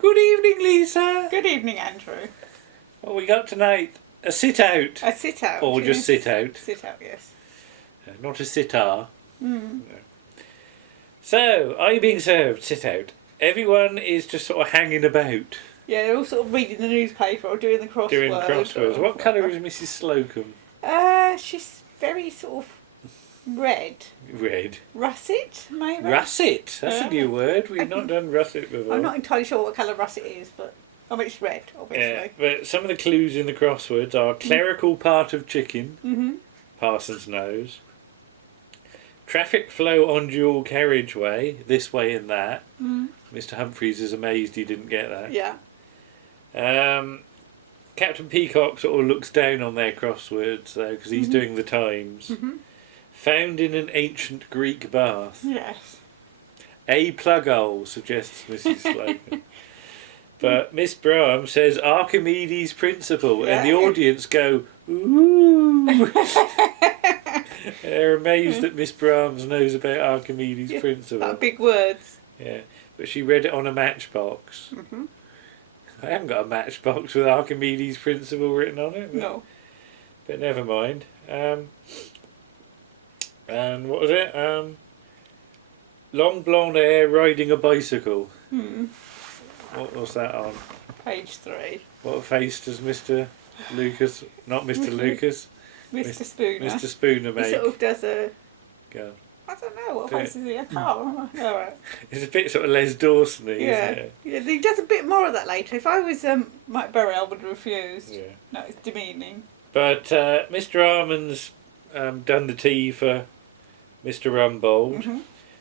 Good evening, Lisa. Good evening, Andrew. What we got tonight? A sit-out. A sit-out. Or yes. just sit-out. Sit-out, yes. Not a sitar. Mm. No. So, are you being served? Sit-out. Everyone is just sort of hanging about. Yeah, they're all sort of reading the newspaper or doing the crossword. Doing crosswords. What colour is Mrs. Slocum? She's very sort of red. Red. Russet, maybe? Russet. That's a new word. We've not done russet before. I'm not entirely sure what colour russet is, but it's red, obviously. Yeah, but some of the clues in the crosswords are clerical part of chicken, Parson's nose, traffic flow on dual carriageway, this way and that. Mr. Humphries is amazed he didn't get that. Yeah. Captain Peacock sort of looks down on their crosswords though, because he's doing the Times. Found in an ancient Greek bath. Yes. A plug hole, suggests Mrs. Slocum. But Miss Brahm says Archimedes' principle, and the audience go, ooh. They're amazed that Miss Brahms knows about Archimedes' principle. Big words. Yeah, but she read it on a matchbox. I haven't got a matchbox with Archimedes' principle written on it. No. But never mind. And what was it? Long blonde hair riding a bicycle. What was that on? Page 3. What face does Mr. Lucas, not Mr. Lucas, Mr. Spooner. Mr. Spooner make? He sort of does a... Go. I don't know, what face is he? I can't remember. All right. It's a bit sort of Les Dawson-y, isn't it? Yeah, he does a bit more of that later. If I was Mike Berry, I would have refused. Yeah. No, it's demeaning. But Mr. Armand's done the tea for Mister Rumbold,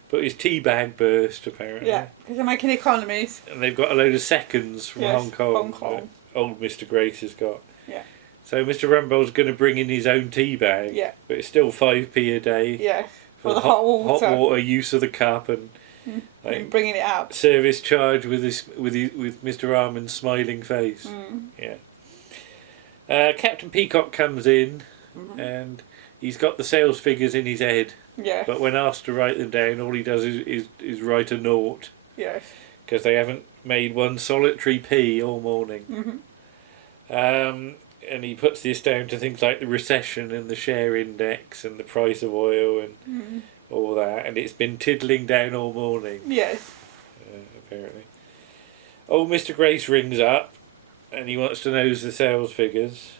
but his tea bag burst apparently. Yeah, because they're making economies. And they've got a load of seconds from Hong Kong. That old Mr. Grace has got. Yeah. So Mr. Rumbold's going to bring in his own tea bag. Yeah. But it's still 5p a day. Yeah. For the hot water use of the cup and and bringing it up. Service charge with Mr. Armand's smiling face. Yeah. Captain Peacock comes in and he's got the sales figures in his head. Yeah. But when asked to write them down, all he does is write a naught. Yes. Because they haven't made one solitary p all morning. And he puts this down to things like the recession and the share index and the price of oil and all that. And it's been tiddling down all morning. Yes. Apparently. Old Mr. Grace rings up and he wants to know the sales figures.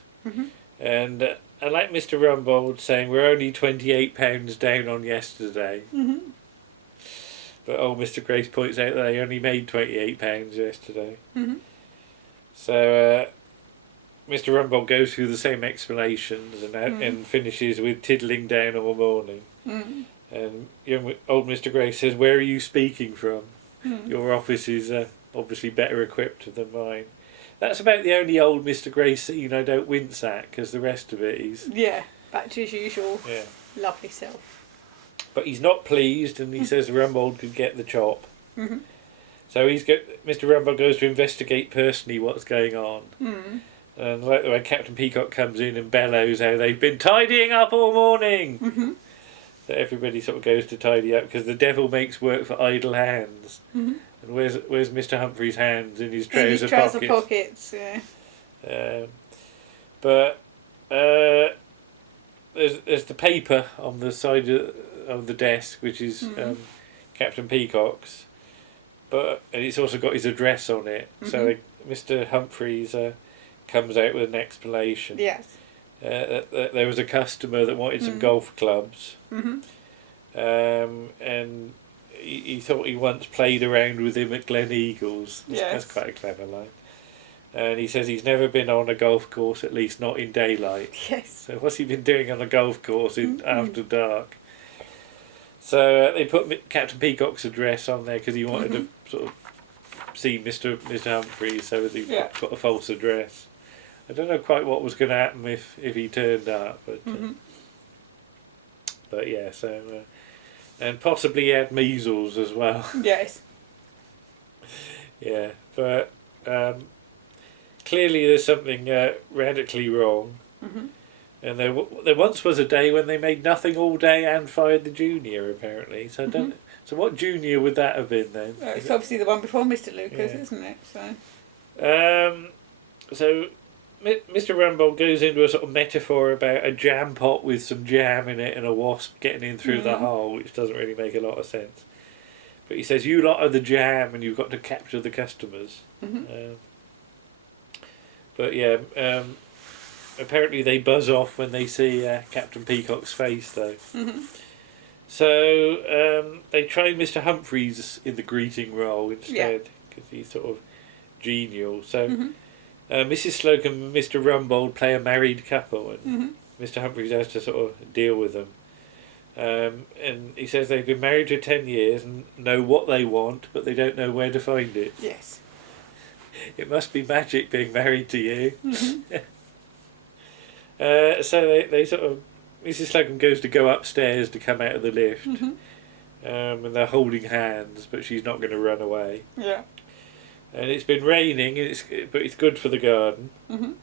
And I like Mr. Rumbold saying we're only £28 down on yesterday. But old Mr. Grace points out that they only made £28 yesterday. So Mr. Rumbold goes through the same explanations and finishes with tiddling down all morning. And old Mr. Grace says, where are you speaking from? Your office is obviously better equipped than mine. That's about the only old Mr. Grace scene I don't wince at, because the rest of it is... Yeah, back to his usual lovely self. But he's not pleased, and he says Rumbold could get the chop. So Mr. Rumbold goes to investigate personally what's going on. And when Captain Peacock comes in and bellows how they've been tidying up all morning. So everybody sort of goes to tidy up, because the devil makes work for idle hands. And where's Mr. Humphries' hands in his trouser pockets? Yeah. But there's the paper on the side of the desk, which is Captain Peacock's, and it's also got his address on it. So Mr. Humphries comes out with an explanation. Yes. That there was a customer that wanted some golf clubs, and he thought he once played around with him at Glen Eagles. That's quite a clever line. And he says he's never been on a golf course, at least not in daylight. Yes. So what's he been doing on a golf course after dark? So they put Captain Peacock's address on there because he wanted to sort of see Mr. Humphries, so he got a false address. I don't know quite what was going to happen if he turned up, but yeah, so... and possibly he had measles as well. Yes. Yeah, but clearly there's something radically wrong. And there once was a day when they made nothing all day and fired the junior, apparently. So I don't. So what junior would that have been then? Well, it's obviously the one before Mr. Lucas, isn't it? So Mister Rumbold goes into a sort of metaphor about a jam pot with some jam in it and a wasp getting in through the hole, which doesn't really make a lot of sense. But he says, you lot are the jam and you've got to capture the customers. But yeah, apparently they buzz off when they see Captain Peacock's face, though. So they try Mr. Humphries in the greeting role instead, because he's sort of genial. So Mrs. Slocum and Mr. Rumbold play a married couple, and Mr. Humphries has to sort of deal with them. And he says they've been married for 10 years and know what they want, but they don't know where to find it. Yes. It must be magic being married to you. So they sort of... Mrs. Slocum goes to go upstairs to come out of the lift. And they're holding hands, but she's not going to run away. Yeah. And it's been raining, but it's good for the garden. And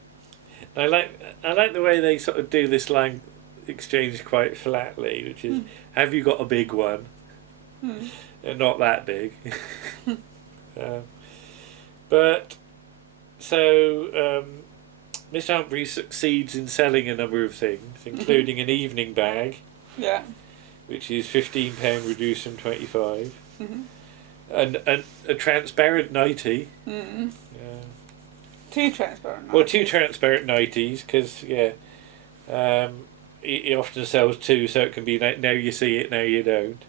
I like the way they sort of do this line exchange quite flatly, which is, have you got a big one? Not that big. But so Mr. Humphries succeeds in selling a number of things, including an evening bag, which is £15 reduced from 25, and a transparent nightie. Two transparent nighties. Well, two transparent nighties, because he often sells two, so it can be now you see it, now you don't.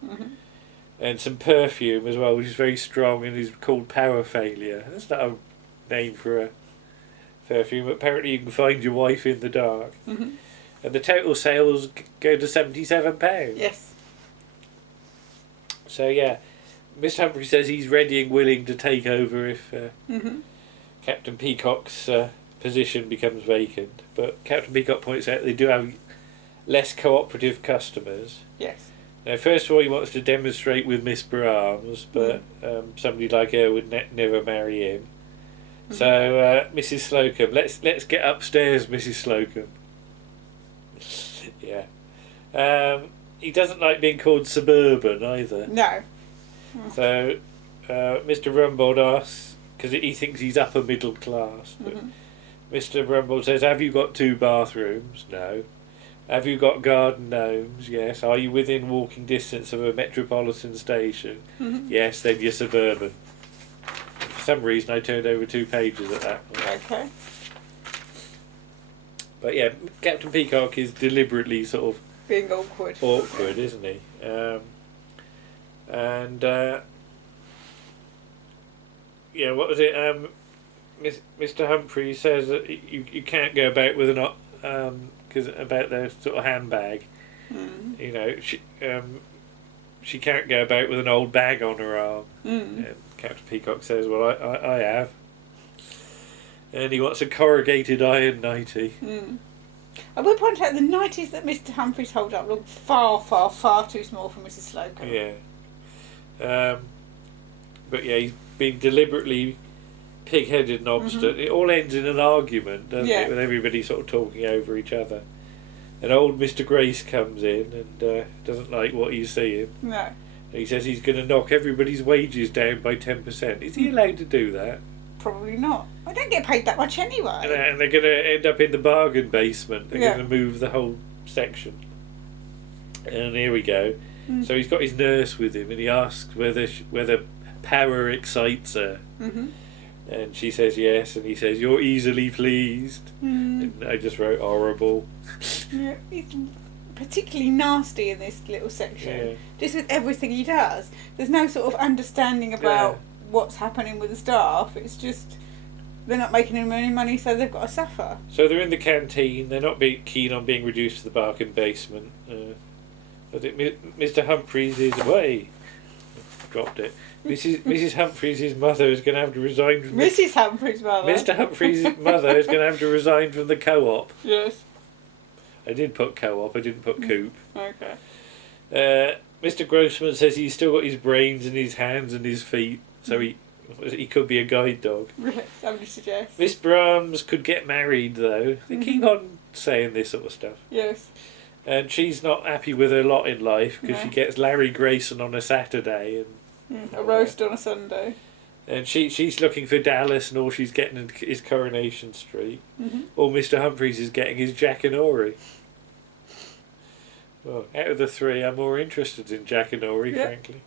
And some perfume as well, which is very strong and is called Power Failure. That's not a name for a perfume, but apparently you can find your wife in the dark. And the total sales go to £77. Yes. So yeah, Mr. Humphrey says he's ready and willing to take over if Captain Peacock's position becomes vacant. But Captain Peacock points out they do have less cooperative customers. Yes. Now, first of all, he wants to demonstrate with Miss Brahms, but somebody like her would never marry him. So, Mrs. Slocum, let's get upstairs, Mrs. Slocum. Yeah. He doesn't like being called suburban either. No. So, Mr. Rumbold asks, because he thinks he's upper middle class, but Mr. Rumbold says, have you got 2 bathrooms? No. Have you got garden gnomes? Yes. Are you within walking distance of a metropolitan station? Yes, then you're suburban. For some reason I turned over 2 pages at that point. Okay. But yeah, Captain Peacock is deliberately sort of... Being awkward. Awkward, isn't he? Yeah, what was it? Mr. Humphrey says that you can't go about with an... because about their sort of handbag, you know, she can't go about with an old bag on her arm. And Captain Peacock says, well, I have. And he wants a corrugated iron nightie. I will point out the nighties that Mr. Humphries hold up look far, far, far too small for Mrs. Slocum. Yeah. But yeah, he's been deliberately pig-headed and obstinate. It all ends in an argument, doesn't it, with everybody sort of talking over each other. And old Mr. Grace comes in and doesn't like what he's seeing. No. And he says he's going to knock everybody's wages down by 10%. Is he allowed to do that? Probably not. I don't get paid that much anyway. And they're going to end up in the bargain basement. They're going to move the whole section. And here we go. So he's got his nurse with him and he asks whether power excites her. And she says yes, and he says, you're easily pleased. And I just wrote horrible. Yeah, he's particularly nasty in this little section. Just with everything he does. There's no sort of understanding about what's happening with the staff. It's just they're not making any money, so they've got to suffer. So they're in the canteen. They're not keen on being reduced to the bargain basement. But Mr. Humphries is away. Dropped it. Mrs. Humphries' mother is going to have to resign from Mrs. Humphries' mother. Mr. Humphries' mother is going to have to resign from the co-op. Yes. I did put co-op, I didn't put coop. Okay. Mr. Grossman says he's still got his brains and his hands and his feet, so he could be a guide dog. Somebody suggests. Miss Brahms could get married, though. They keep on saying this sort of stuff. Yes. And she's not happy with her lot in life because No. she gets Larry Grayson on a Saturday and A roast on a Sunday. and she's looking for Dallas and all she's getting is Coronation Street. Mm-hmm. All Mr. Humphries is getting is Jack and Ori. Well, out of the three, I'm more interested in Jack and Ori, frankly.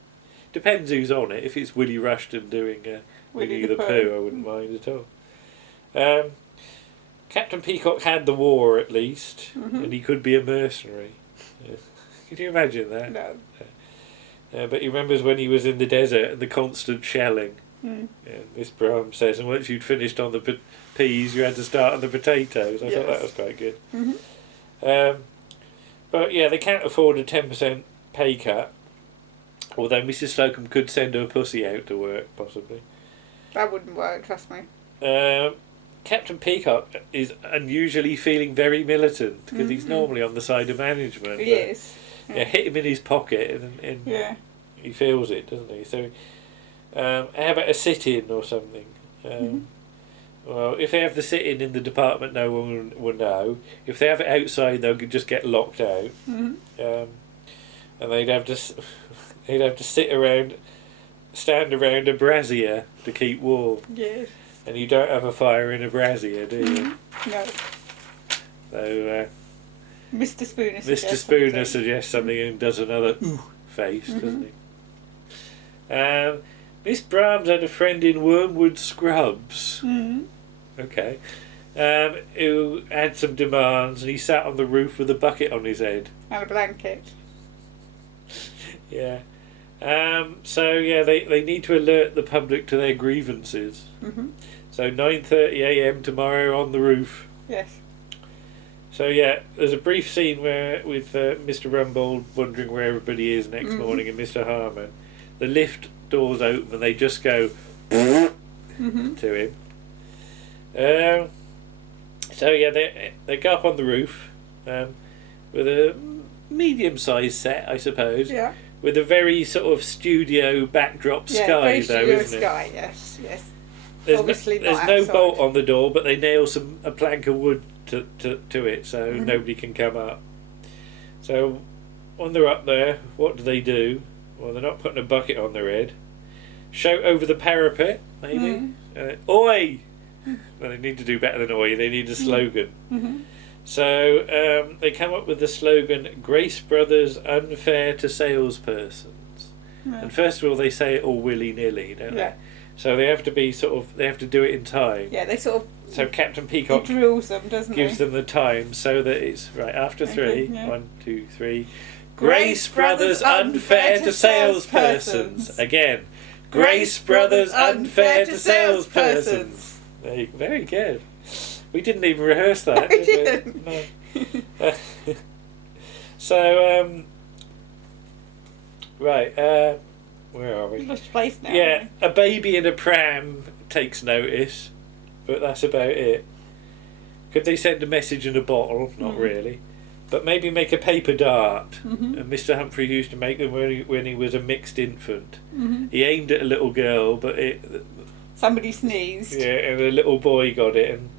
Depends who's on it. If it's Willie Rushton doing Winnie the Pooh, I wouldn't mind at all. Captain Peacock had the war at least, and he could be a mercenary. Could you imagine that? No. But he remembers when he was in the desert and the constant shelling. Mm. Miss Brum says, and once you'd finished on the peas, you had to start on the potatoes. I thought that was quite good. Mm-hmm. But yeah, they can't afford a 10% pay cut. Although Mrs. Slocum could send her pussy out to work, possibly. That wouldn't work, trust me. Captain Peacock is unusually feeling very militant because he's normally on the side of management. He is. Yeah, hit him in his pocket and he feels it, doesn't he? So, how about a sit-in or something? Well, if they have the sit-in in the department, no one will know. If they have it outside, they'll just get locked out. And they'd have to stand around a brazier to keep warm. Yes. And you don't have a fire in a brazier, do you? No. So Mr. Spooner suggests something and does another ooh face, doesn't he? Miss Brahms had a friend in Wormwood Scrubs. Okay. Who had some demands, and he sat on the roof with a bucket on his head. And a blanket. Yeah. So yeah, they need to alert the public to their grievances. So 9:30 a.m. tomorrow on the roof. Yes. So yeah, there's a brief scene with Mister Rumbold wondering where everybody is next morning, and Mr. Harmon. The lift doors open and they just go to him. So yeah, they go up on the roof with a medium-sized set, I suppose. Yeah. With a very sort of studio backdrop sky, though, isn't it? Sky, yes. There's no bolt on the door, but they nail a plank of wood to it, so nobody can come up. So when they're up there, what do? Well, they're not putting a bucket on their head. Shout over the parapet, maybe. Oi! Well, they need to do better than oi. They need a slogan. So they come up with the slogan, Grace Brothers unfair to salespersons. And first of all, they say it all willy-nilly, don't they? So they have to be they have to do it in time. Yeah, they sort of... So Captain Peacock drills them, doesn't gives them the time so that it's, right, after three. 1, 2, 3. Grace Brothers unfair to salespersons. Again. Grace Brothers unfair to salespersons. Very good. We didn't even rehearse that. We didn't. No. So, right, where are we? Lost place now. Yeah, a baby in a pram takes notice, but that's about it. Could they send a message in a bottle? Not really. But maybe make a paper dart. And Mr. Humphrey used to make them when he was a mixed infant. He aimed at a little girl, but somebody sneezed. Yeah, and a little boy got it, and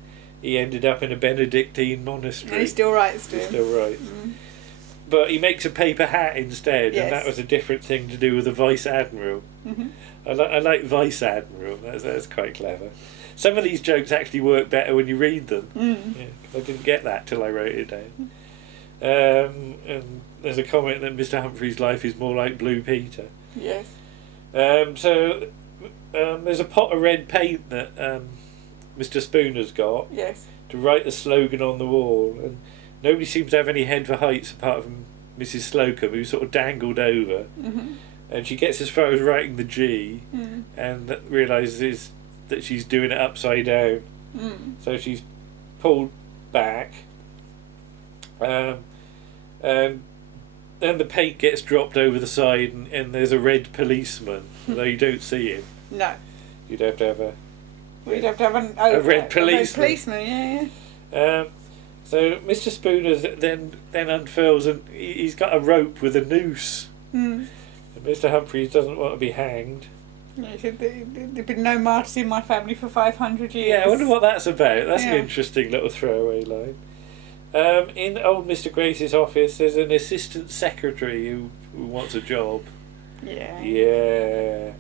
he ended up in a Benedictine monastery. And he still writes to him. Still writes. But he makes a paper hat instead, and that was a different thing to do with a vice admiral. I like vice admiral. That's quite clever. Some of these jokes actually work better when you read them. I didn't get that till I wrote it down. And there's a comment that Mr. Humphrey's life is more like Blue Peter. Yes. So there's a pot of red paint that Mr. Spooner's got. Yes. To write the slogan on the wall, and nobody seems to have any head for heights apart from Mrs. Slocum, who sort of dangled over, and she gets as far as writing the G, and realises that she's doing it upside down. So she's pulled back, and then the paint gets dropped over the side, and there's a red policeman, although you don't see him. No. You'd have to have a... We'd have to have a red policeman. A red policeman, yeah. So Mr. Spooner then unfurls, and he's got a rope with a noose. And Mr. Humphries doesn't want to be hanged. Yeah, he said there've been no martyrs in my family for 500 years. Yeah, I wonder what that's about. That's an interesting little throwaway line. In old Mr. Grace's office, there's an assistant secretary who wants a job. Yeah. Yeah.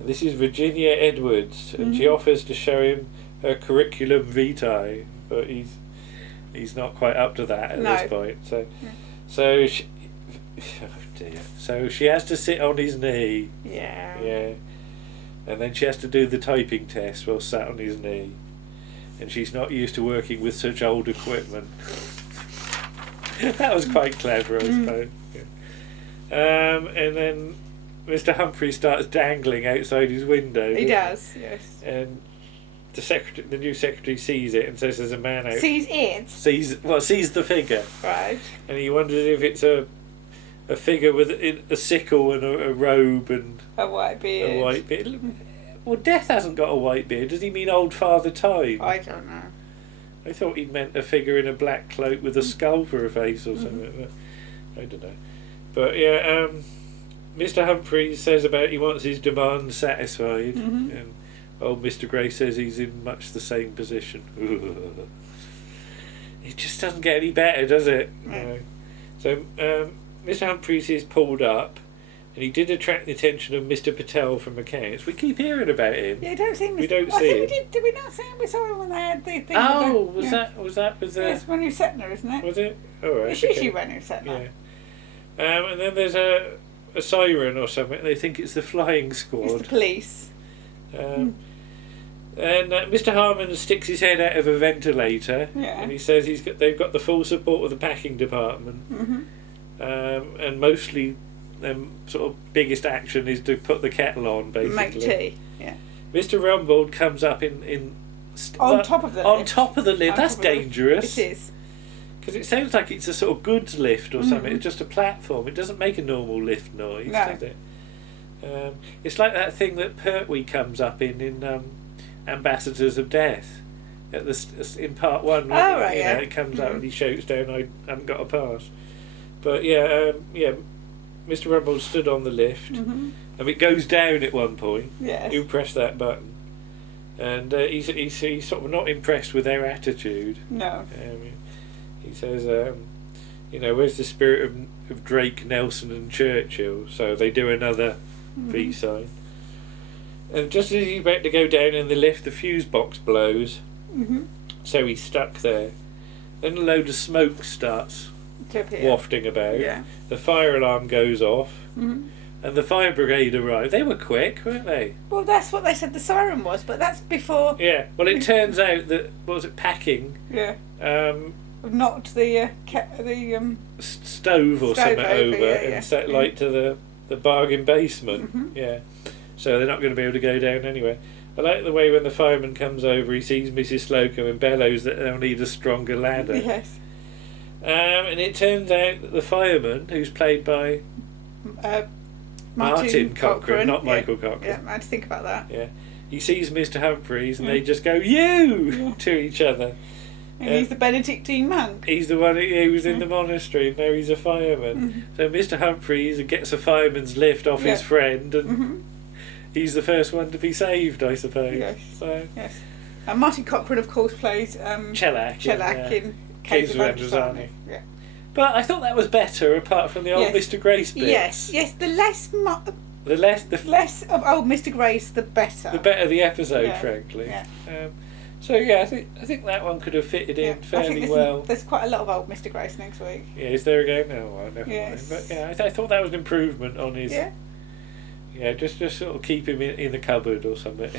This is Virginia Edwards, and she offers to show him her curriculum vitae, but he's not quite up to that at this point. So she, oh dear. So she has to sit on his knee. Yeah. Yeah. And then she has to do the typing test while sat on his knee. And she's not used to working with such old equipment. That was quite clever, I suppose. Yeah. And then Mr. Humphries starts dangling outside his window. He does, yes. And the new secretary sees it and says there's a man out. Sees it? Sees the figure. Right. And he wonders if it's a figure with a sickle and a robe and a white beard. A white beard. Well, Death hasn't got a white beard. Does he mean Old Father Time? I don't know. I thought he meant a figure in a black cloak with a skull for a face or something. I don't know. But yeah, Mr. Humphries says he wants his demands satisfied, and old Mr. Grey says he's in much the same position. It just doesn't get any better, does it? No. So Mr. Humphries is pulled up, and he did attract the attention of Mr. Patel from accounts. We keep hearing about him. Yeah, don't see him. We don't see him. Did we not see him? We saw him when they had the thing. Oh, was that with the? Yes, Renu Setner, isn't it? Was it? All right. It's usually Renu Setner. Yeah. And then there's a siren or something. They think it's the flying squad. It's the police. And Mr. Harmon sticks his head out of a ventilator, and he says they've got the full support of the packing department, and mostly sort of biggest action is to put the kettle on, basically. Make tea. Yeah. Mr. Rumbold comes up on top of the lift. On top of the lift. That's dangerous. It is. Because it sounds like it's a sort of goods lift or something. It's just a platform. It doesn't make a normal lift noise, does it? It's like that thing that Pertwee comes up in Ambassadors of Death. In part one, it comes out and he shouts down, "I haven't got a pass." But Mr. Rumbold stood on the lift, and it goes down at one point. Yes. You press that button, and he's sort of not impressed with their attitude. No. He says, where's the spirit of Drake, Nelson, and Churchill? So they do another V sign. And just as he's about to go down in the lift, the fuse box blows. So he's stuck there. Then a load of smoke starts wafting about. Yeah. The fire alarm goes off. And the fire brigade arrive. They were quick, weren't they? Well, that's what they said the siren was, but that's before... Yeah, well, it turns out that, packing? Yeah. Knocked the stove or something over and set light to the bargain basement. Yeah. So they're not going to be able to go down anyway. I like the way when the fireman comes over, he sees Mrs. Slocum and bellows that they'll need a stronger ladder. Yes. And it turns out that the fireman, who's played by Martin Cochrane, not Michael Cochrane. Yeah, I had to think about that. Yeah. He sees Mr. Humphries and they just go, "You!" to each other. And he's the Benedictine monk. He's the one who was in the monastery, and now he's a fireman. So Mr. Humphries gets a fireman's lift off his friend, and he's the first one to be saved, I suppose. Yes. So. Yes. And Martin Cochrane, of course, plays Shellac in Caves of Androzani. Yeah. But I thought that was better, apart from the old Mr. Grace bits. Yes. The less of old Mr. Grace, the better. The better the episode, frankly. Yeah. So I think that one could have fitted in fairly well. There's quite a lot of old Mr. Grace next week. Yeah, is there again? No, never mind. But I thought that was an improvement on his. Yeah. Yeah, just sort of keep him in the cupboard or something.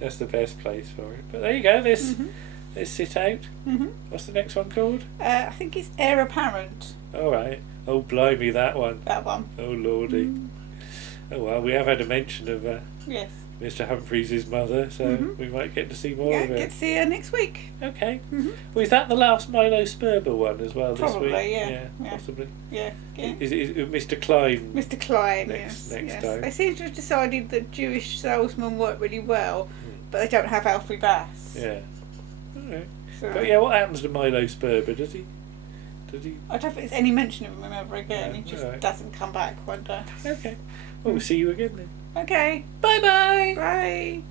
That's the best place for it. But there you go. Let's sit out. What's the next one called? I think it's Heir Apparent. All right. Oh blimey, that one. That one. Oh lordy. Oh well, we have had a mention of. Yes. Mr. Humphries' mother, so we might get to see more of it. Get to see her next week. Okay. Well, is that the last Milo Sperber one as well this week? Probably, yeah. Possibly. Yeah. Is Mr. Klein? Mr. Klein, next yes. time. They seem to have decided that Jewish salesmen work really well, but they don't have Alfie Bass. Yeah. All right. So, but what happens to Milo Sperber? Does he? I don't think there's any mention of him ever again. He just doesn't come back one day. Okay. Well, we'll see you again then. Okay. Bye-bye. Bye.